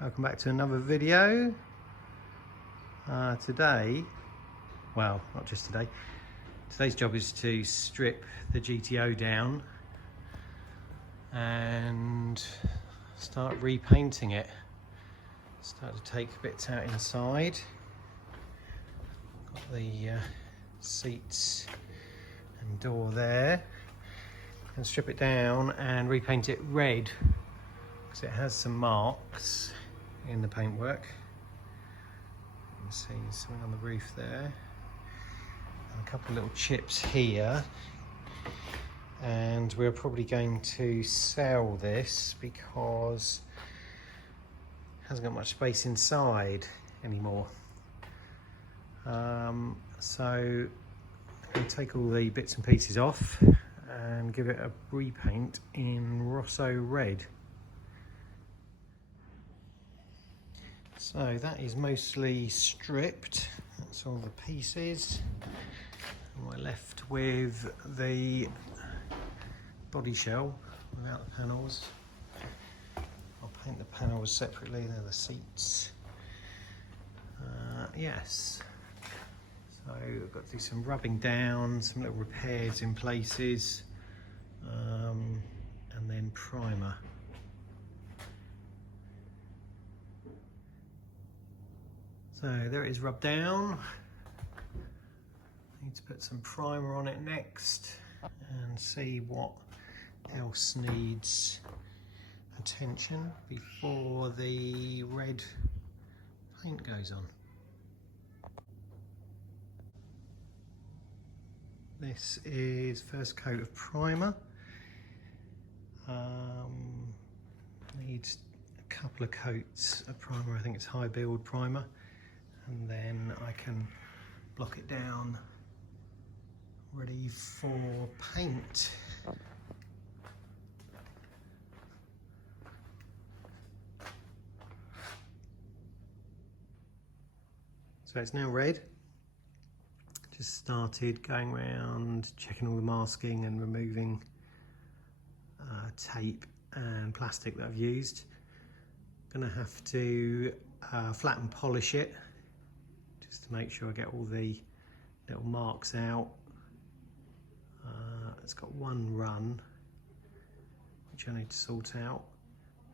Welcome back to another video. Today, well, not just today, today's job is to strip the GTO down and start repainting it. Start to take bits out inside. Got the seats and door there, and strip it down and repaint it red because it has some marks in the paintwork. You can see something on the roof there, and a couple of little chips here. And we're probably going to sell this because it hasn't got much space inside anymore. So I'm going to take all the bits and pieces off and give it a repaint in Rosso Red. So that is mostly stripped. That's all the pieces. And we're left with the body shell without the panels. I'll paint the panels separately. They're the seats. Yes. So I've got to do some rubbing down, some little repairs in places, and then primer. So there it is, rubbed down. Need to put some primer on it next and see what else needs attention before the red paint goes on. This is first coat of primer. Needs a couple of coats of primer. I think it's high build primer, and then I can block it down ready for paint. So it's now red. Just started going around checking all the masking and removing tape and plastic that I've used. Gonna have to flat and polish it just to make sure I get all the little marks out. It's got one run which I need to sort out,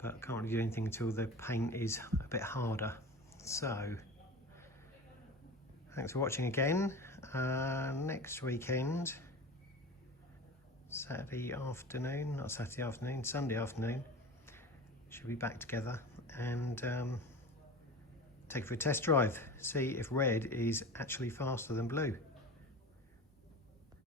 but can't really do anything until the paint is a bit harder. So thanks for watching again. Next weekend, Sunday afternoon, Sunday afternoon, should be back together and take it for a test drive, see if red is actually faster than blue.